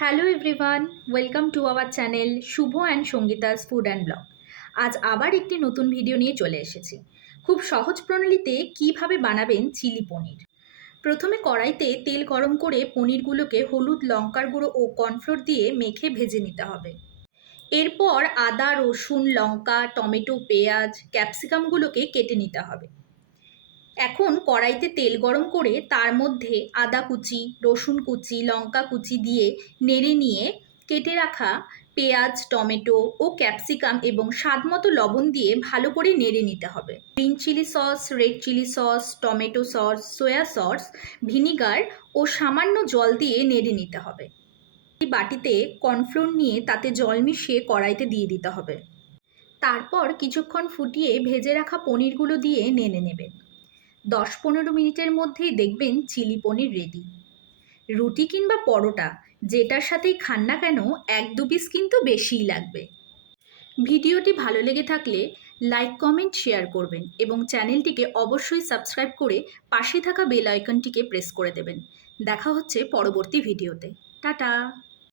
Hello everyone, welcome to our channel Shubho and Sangeeta's food and blog. আজ আবার একটি নতুন ভিডিও নিয়ে চলে এসেছি। খুব সহজ প্রণালীতে কিভাবে বানাবেন চিলি পনির। প্রথমে কড়াইতে তেল গরম করে পনিরগুলোকে হলুদ, লঙ্কার গুঁড়ো ও কর্নফ্লোর দিয়ে মেখে ভেজে নিতে হবে। এরপর আদা, রসুন, লঙ্কা, টমেটো, পেঁয়াজ, ক্যাপসিকামগুলোকে কেটে নিতে হবে। এখন কড়াইতে তেল গরম করে তার মধ্যে আদা কুচি, রসুন কুচি, লঙ্কা কুচি দিয়ে নেড়ে নিয়ে কেটে রাখা পেঁয়াজ, টমেটো ও ক্যাপসিকাম এবং স্বাদমতো লবণ দিয়ে ভালো করে নেড়ে নিতে হবে। Green chilli sauce, red chilli sauce, tomato sauce, soya sauce, vinegar ও সামান্য জল দিয়ে নেড়ে নিতে হবে। এই বাটিতে কর্নফ্লোর নিয়ে তাতে জল মিশিয়ে কড়াইতে দিয়ে দিতে হবে। তারপর কিছুক্ষণ ফুটিয়ে ভেজে রাখা পনিরগুলো দিয়ে নেড়ে নেবেন। 10-15 মিনিটের মধ্যেই দেখবেন চিলি পনির রেডি। রুটি কিংবা পরোটা যেটার সাথেই খান না কেন 1-2 পিস কিন্তু বেশিই লাগবে। ভিডিওটি ভালো লেগে থাকলে লাইক, কমেন্ট, শেয়ার করবেন এবং চ্যানেলটিকে অবশ্যই সাবস্ক্রাইব করে পাশে থাকা বেল আইকনটিকে প্রেস করে দেবেন। দেখা হচ্ছে পরবর্তী ভিডিওতে। টাটা।